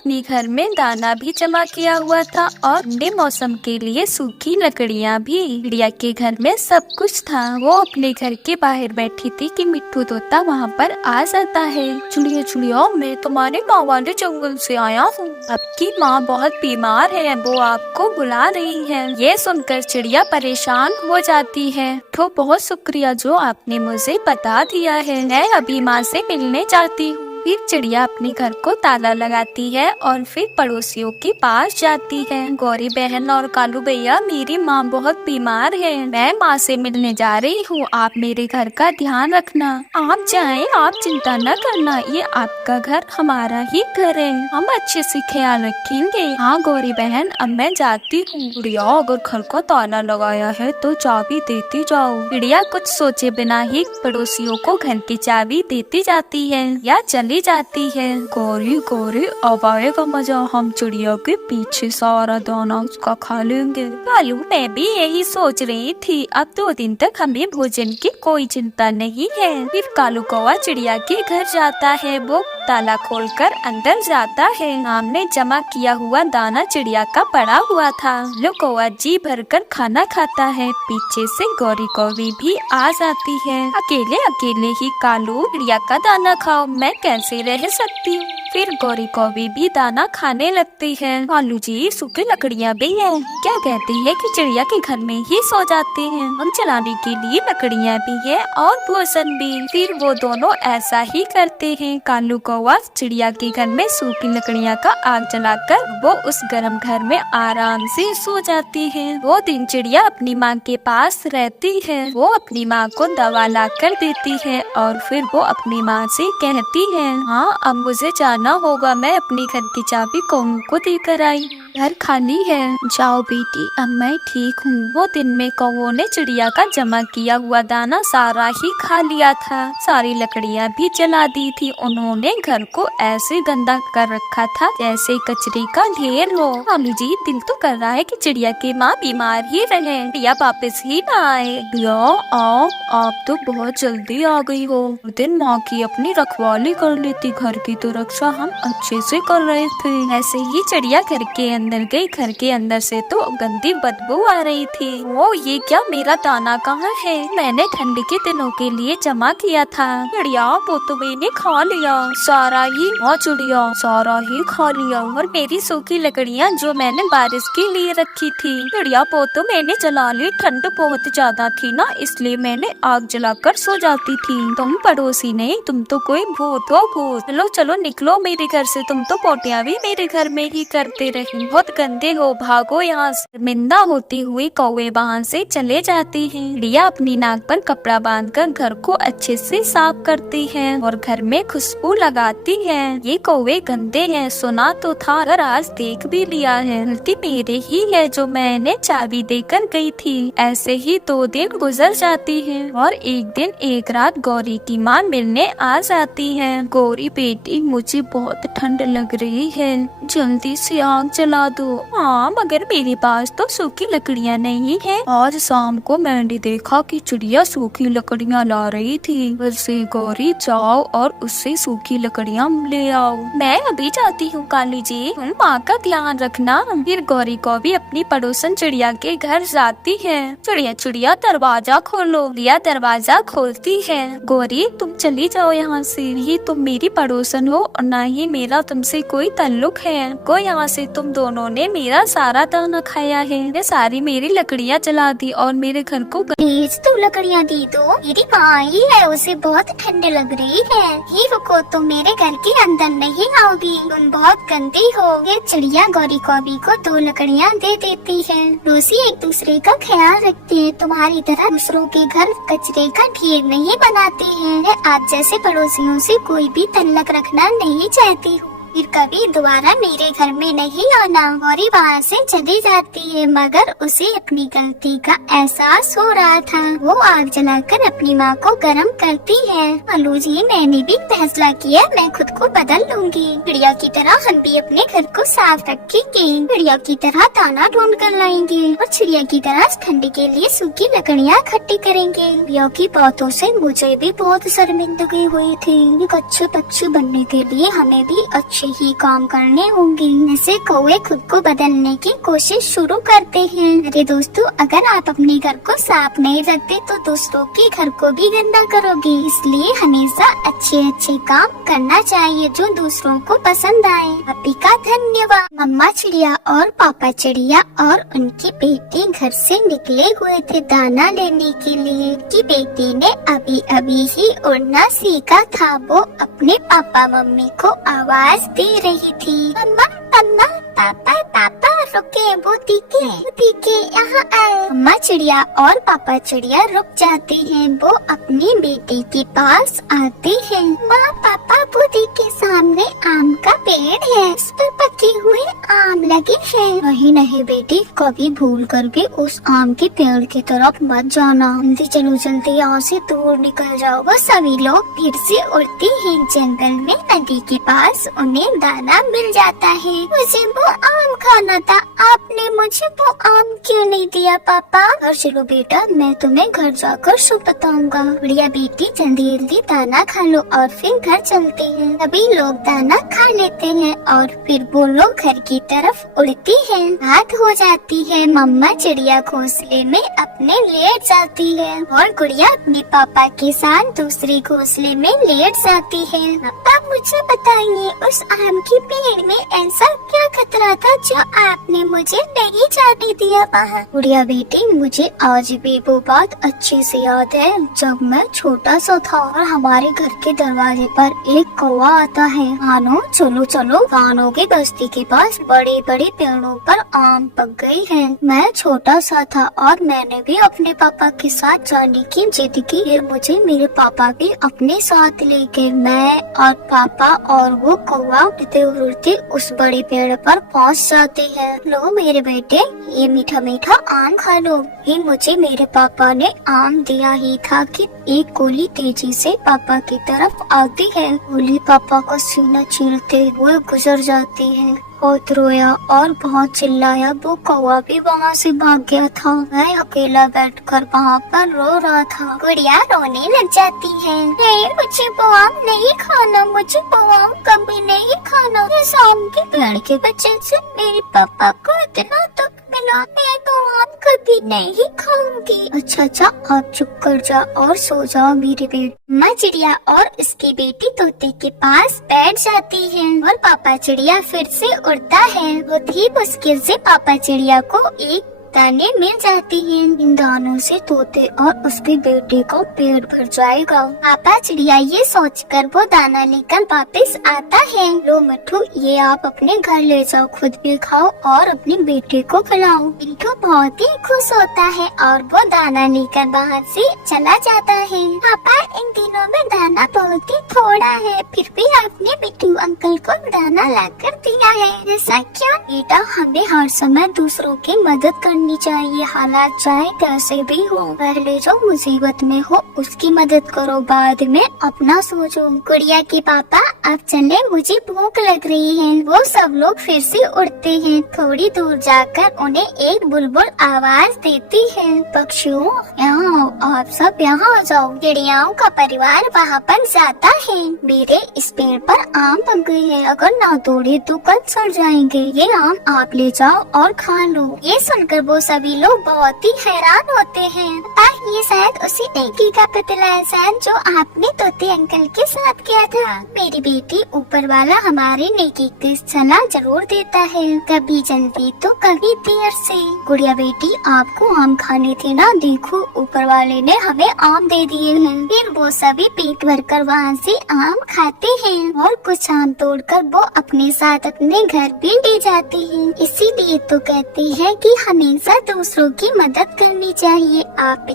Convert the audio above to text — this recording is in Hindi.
अपने घर में दाना भी जमा किया हुआ था और ठंडे मौसम के लिए सूखी लकड़ियाँ भी। चिड़िया के घर में सब कुछ था। वो अपने घर के बाहर बैठी थी कि मिट्ठू तोता वहाँ पर आ जाता है। चिड़िया चिड़िया, मैं तुम्हारे माँ वाले जंगल से आया हूँ। आपकी माँ बहुत बीमार है, वो आपको बुला रही है। ये सुनकर चिड़िया परेशान हो जाती है। तो बहुत शुक्रिया जो आपने मुझे बता दिया है, मैं अभी माँ से मिलने जाती हूँ। फिर चिड़िया अपने घर को ताला लगाती है और फिर पड़ोसियों के पास जाती है। गौरी बहन और कालू भैया, मेरी माँ बहुत बीमार है, मैं माँ से मिलने जा रही हूँ, आप मेरे घर का ध्यान रखना। आप जाएं, आप चिंता न करना, ये आपका घर हमारा ही घर है, हम अच्छे से ख्याल रखेंगे। हाँ गौरी बहन, अब मैं जाती हूँ। चिड़िया, अगर घर का ताला लगाया है तो चाबी देती जाओ। चिड़िया कुछ सोचे बिना ही पड़ोसियों को घर की चाबी देती जाती है या चली जाती है। गौरी गौरी, अब आएगा मजा, हम चिड़िया के पीछे सारा दाना उसका खा लेंगे। कालू, मैं भी यही सोच रही थी, अब 2 दिन तक हमें भोजन की कोई चिंता नहीं है। फिर कालू कौवा चिड़िया के घर जाता है। वो ताला खोलकर अंदर जाता है। सामने जमा किया हुआ दाना चिड़िया का पड़ा हुआ था। कालू कौवा जी भरकर खाना खाता है। पीछे से गौरी कौवी भी आ जाती है। अकेले अकेले ही कालू, चिड़िया का दाना खाओ, मैं कैसे रह सकती हूँ। फिर गौरी कौवी भी दाना खाने लगती है। कालू जी, सूखी लकड़ियाँ भी हैं, क्या कहती है कि चिड़िया के घर में ही सो जाते हैं, हम जलाने के लिए लकड़ियाँ भी है और भोजन भी। फिर वो दोनों ऐसा ही करते हैं। कालू कौवा चिड़िया के घर में सूखी लकड़ियाँ का आग जलाकर वो उस गर्म घर में आराम से सो जाती है। वो दिन चिड़िया अपनी माँ के पास रहती है। वो अपनी माँ को दवा ला कर देती है और फिर वो अपनी माँ से कहती है, हाँ अब मुझे जाना होगा, मैं अपनी घर की चाबी कौवे को देकर आई, घर खाली है, जाओ बेटी, अब मैं ठीक हूँ। वो दिन में कौवों ने चिड़िया का जमा किया हुआ दाना सारा ही खा लिया था, सारी लकड़ियाँ भी जला दी थी। उन्होंने घर को ऐसे गंदा कर रखा था जैसे कचरे का ढेर हो। कालू जी, दिल तो कर रहा है कि चिड़िया की माँ बीमार ही रहे, चिड़िया वापस ही ना आए। आओ, आप तो बहुत जल्दी आ गई हो। दिन माँ की अपनी रखवाली कर लेती, घर की तो रक्षा हम अच्छे से कर रहे थे। ऐसे ही चिड़िया घर के अंदर गई। घर के अंदर से तो गंदी बदबू आ रही थी। वो ये क्या, मेरा दाना कहाँ है, मैंने ठंड के दिनों के लिए जमा किया था। चिड़िया, वो तो मैंने खा लिया सारा ही। हाँ चिड़िया, सारा ही खा लिया। और मेरी सूखी लकड़ियाँ जो मैंने बारिश के लिए रखी थी, चिड़िया वो तो मैंने जला ली, ठंड बहुत ज्यादा थी ना, इसलिए मैंने आग जलाकर सो जाती थी। तुम पड़ोसी नहीं, तुम तो कोई भूत हो भूत। चलो चलो निकलो मेरे घर से, तुम तो पोटियां भी मेरे घर में ही करते रही, बहुत गंदे हो, भागो यहाँ से। शर्मिंदा होती हुई कौवे वहाँ से चले जाती हैं। चिड़िया अपनी नाक पर कपड़ा बांधकर घर को अच्छे से साफ करती है और घर में खुशबू लगाती है। ये कौवे गंदे हैं, सुना तो था, अगर आज देख भी लिया है, गलती मेरे ही है जो मैंने चाबी देकर गई थी। ऐसे ही 2 दिन गुजर जाती है और एक दिन एक रात गौरी की माँ मिलने आ जाती है। गौरी बेटी, मुझे बहुत ठंड लग रही है, जल्दी से आग जला दो। हाँ, मगर मेरे पास तो सूखी लकड़ियाँ नहीं है। आज शाम को मैंने देखा कि चिड़िया सूखी लकड़ियाँ ला रही थी। वैसे गौरी, जाओ और उससे सूखी लकड़ियाँ ले आओ। मैं अभी जाती हूँ कालू जी, तुम माँ का ध्यान रखना। फिर गौरी को भी अपनी पड़ोसन चिड़िया के घर जाती है। चिड़िया चिड़िया, दरवाजा खोलो। चिड़िया दरवाजा खोलती है। गौरी, तुम चली जाओ यहाँ से, ही तुम मेरी पड़ोसन हो और न ही मेरा तुमसे कोई ताल्लुक है। को यहाँ से, तुम दोनों ने मेरा सारा दाना खाया है, ये सारी मेरी लकड़ियाँ जला दी और मेरे घर को प्लीज तू लकड़ियाँ दी दो, मेरी माँ आई है, उसे बहुत ठंड लग रही है। ही रुको, तुम मेरे घर के अंदर नहीं आओगी, तुम बहुत गंदी हो। ये चिड़िया गौरी कौवी को 2 लकड़ियाँ दे देती है। रोजी एक दूसरे का ख्याल रखती है, तुम्हारी तरह दूसरों के घर कचरे का ढेर नहीं बनाती है। मैं आप जैसे पड़ोसियों से कोई भी तल्लक रखना नहीं चाहती हूँ, फिर कभी दोबारा मेरे घर में नहीं आना। गौरी वहाँ से चली जाती है, मगर उसे अपनी गलती का एहसास हो रहा था। वो आग जलाकर अपनी माँ को गर्म करती है। कालू जी, मैंने भी फैसला किया, मैं खुद को बदल लूंगी। चिड़िया की तरह हम भी अपने घर को साफ रखेंगे, चिड़िया की तरह दाना ढूंढ कर लाएंगे और चिड़िया की तरह ठंड के लिए सूखी लकड़ियाँ इकट्ठी करेंगे। चिड़िया की बातों से मुझे भी बहुत शर्मिंदगी हुई थी। एक अच्छे पक्षी बनने के लिए हमें भी अच्छे अच्छे ही काम करने होंगे। ऐसे कौवे खुद को बदलने की कोशिश शुरू करते हैं। अरे दोस्तों, अगर आप अपने घर को साफ नहीं रखते तो दूसरों के घर को भी गंदा करोगे। इसलिए हमेशा अच्छे अच्छे काम करना चाहिए जो दूसरों को पसंद आए। आपी का धन्यवाद। मम्मा चिड़िया और पापा चिड़िया और उनकी बेटी घर से निकले हुए थे दाना लेने के लिए। उनकी बेटी ने अभी अभी ही उड़ना सीखा था। वो अपने पापा मम्मी को आवाज दे रही थी, मम्मा मम्मा पापा पापा रुके, वो दिखे यहाँ आए। मम्मा चिड़िया और पापा चिड़िया रुक जाते हैं। वो अपनी बेटी के पास आते हैं। माँ पापा, वो दिखे सामने आम का पेड़ है, उस पर पके हुए आम लगे हैं। नहीं बेटी, कभी भूल कर भी उस आम के पेड़ की तरफ मत जाना। जल्दी चलो, जल्दी यहाँ से दूर निकल जाओ। वो सभी लोग फिर से उड़ते हैं। जंगल में नदी के पास उन्हें दाना मिल जाता है। मुझे वो आम खाना था, आपने मुझे वो आम क्यों नहीं दिया पापा? और चलो बेटा, मैं तुम्हें घर जाकर सब बताऊंगा। बढ़िया बेटी, जल्दी जल्दी दाना खा लो और फिर घर चलते हैं। सभी लोग दाना खा लेते हैं और फिर वो लोग घर की तरफ उड़ते हैं। रात हो जाती है। मम्मा चिड़िया घोंसले में अपने लेट जाती है और गुड़िया अपने पापा के साथ दूसरे घोंसले में लेट जाती है। पापा, मुझे बताइए, उस आम के पेड़ में ऐसा क्या खतरा था जो आपने मुझे नहीं जाने दिया बाहर? गुड़िया बेटी, मुझे आज भी वो बात अच्छे से याद है जब मैं छोटा सा था और हमारे घर के दरवाजे पर एक कौवा आता है। कानो, चलो चलो, कानों की बस्ती के पास बड़े बड़े पेड़ों पर आम पक गए हैं। मैं छोटा सा था और मैंने भी अपने पापा के साथ जाने की जिद की। फिर मुझे मेरे पापा भी अपने साथ ले गए। मैं और पापा और वो कौवा उड़ते उड़ते उस बड़े पेड़ पर पहुंच जाते हैं। लो मेरे बेटे, ये मीठा मीठा आम खा लो। ये मुझे मेरे पापा ने आम दिया ही था कि एक गोली तेजी से पापा की तरफ आती है। गोली पापा का सीना चीरते हुए गुजर जाती है। बहुत रोया और बहुत चिल्लाया। वो कौवा भी वहाँ से भाग गया था। मैं अकेला बैठकर वहाँ पर रो रहा था। गुड़िया रोने लग जाती है। नहीं, मुझे वो आम नहीं खाना, मुझे वो आम कभी नहीं खाना। इस आम के पेड़ के वजह से मेरे पापा को इतना दुख मिला। मैं तो आम कभी नहीं खाऊंगी। अच्छा, आप चुप कर जा और सो जाओ मेरी बेटी। माँ चिड़िया और उसकी बेटी तोते के पास बैठ जाती है और पापा चिड़िया फिर से उड़ता है। बहुत ही मुश्किल से पापा चिड़िया को एक दाने मिल जाती हैं। इन दानों से तोते और उसके बेटे को पेट भर जाएगा। पापा चिड़िया ये सोचकर वो दाना लेकर वापस आता है। लो मिट्ठू, ये आप अपने घर ले जाओ, खुद भी खाओ और अपने बेटे को खिलाओ। मिट्ठू बहुत ही खुश होता है और वो दाना लेकर बाहर से चला जाता है। पापा, इन दिनों में दाना बहुत ही थोड़ा है, फिर भी आपने मिट्टू अंकल को दाना लाकर दिया है। ऐसा क्या? बेटा, हमें हर समय दूसरों की मदद करनी चाहिए, हालात चाहे कैसे भी हो। पहले जो मुसीबत में हो उसकी मदद करो, बाद में अपना सोचो। गुड़िया के पापा, अब चले, मुझे भूख लग रही है। वो सब लोग फिर से उड़ते हैं। थोड़ी दूर जाकर उन्हें एक बुलबुल आवाज देती है, पक्षियों यहाँ आओ, आप सब यहाँ आ जाओ। चिड़ियाओं का परिवार वहाँ पर जाता है। मेरे इस पेड़ पर आम पक गए हैं, अगर ना तोड़े तो कल सड़ जाएंगे। ये आम आप ले जाओ और खा लो। ये सुनकर वो सभी लोग बहुत ही हैरान होते हैं। ये शायद उसी नेकी का बदला है शायद जो आपने तोते अंकल के साथ किया था। मेरी बेटी, ऊपर वाला हमारे नेकी की सलाह जरूर देता है, कभी जल्दी तो कभी देर से। गुड़िया बेटी, आपको आम खाने थे ना, देखो ऊपर वाले ने हमें आम दे दिए हैं। फिर वो सभी पेट भरकर वहाँ से आम खाते हैं और कुछ आम तोड़कर वो अपने साथ अपने घर भी ले जाते हैं। इसीलिए तो कहते हैं कि हमेशा दूसरों की मदद करनी चाहिए। आप